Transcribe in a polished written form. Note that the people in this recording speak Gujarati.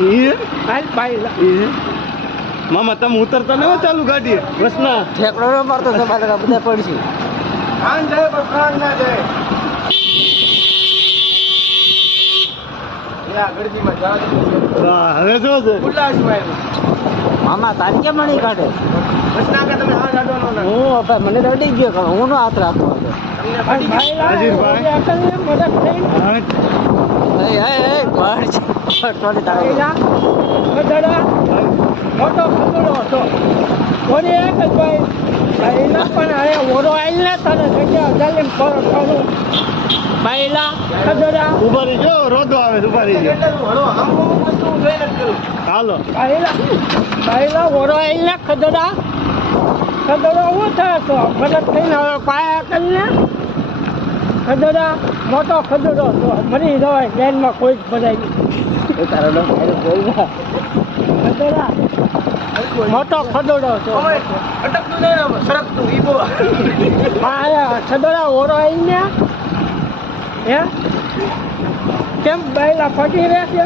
હાલ બાયલા મામા તમે ઉતરતા ને ચાલુ ગાડી પ્રશ્ન ઠેકડો ન મારતો તમારે બધા પડશે આન જાય પણ પ્રાણ ના જાય હવે શું છે મામા તારી કેમ મણી કાઢે તમે હાથ આડવાનો ના હું હવે મને રડી ગયો ખબર હું નો હાથ રાખતો હતો હાજીરભાઈ. મોટો ખતરો હતો કોને એક જ ભાઈ બાયલા પણ હવે ઓરો આવીને ને તને જગ્યા ચાલે કરું બાયલા ખજરા ઉભા રહી જો રોદો આવે છે, ઉભા રહી હાલો બાયલા ઓરો આવીને ખજરા ખજરો હું થાય તો મદદ થઈને હવે પાયા કરીને ખજરા મોટો ખજરો હતો મરી જવાય ટ્રેનમાં કોઈ જ ભરાય ખજરા મોટો ખદોડો હતો ખદોડા ઓરો આવીને હે કેમ બાયલા ફટી રહે છે